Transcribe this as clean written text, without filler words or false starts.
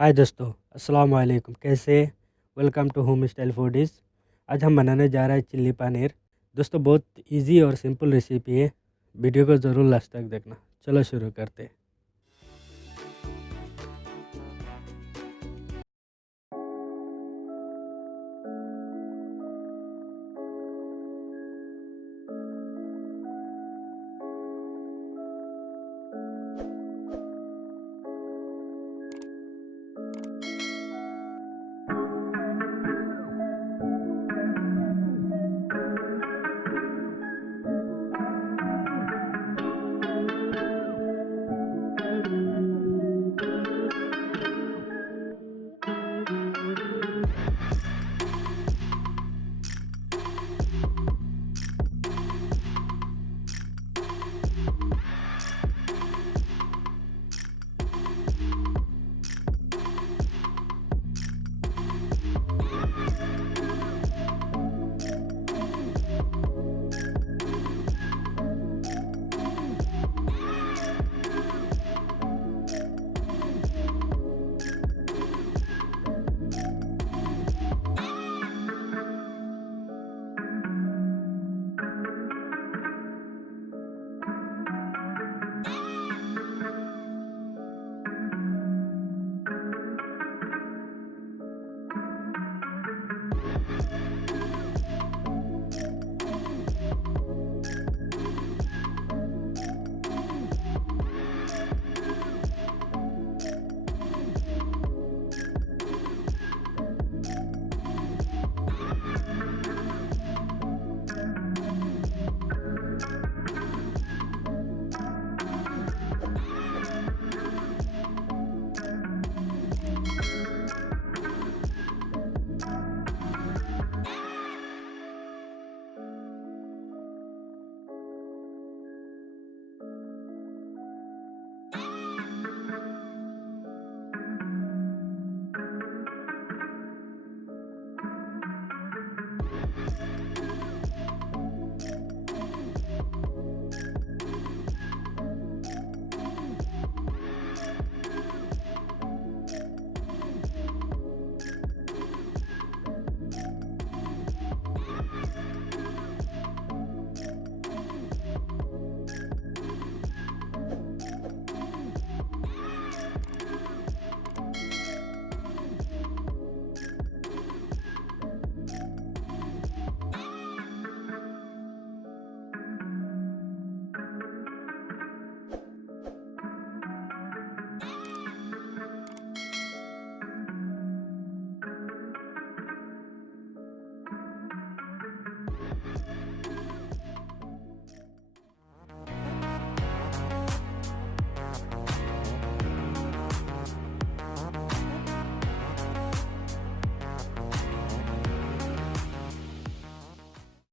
हाय दोस्तों, अस्सलाम वालेकुम। कैसे? Welcome to home style foodies. आज हम बनाने जा रहे हैं चिल्ली पनीर। दोस्तों बहुत इजी और सिंपल रेसिपी है। वीडियो को ज़रूर लास्ट तक देखना। चलो शुरू करते हैं।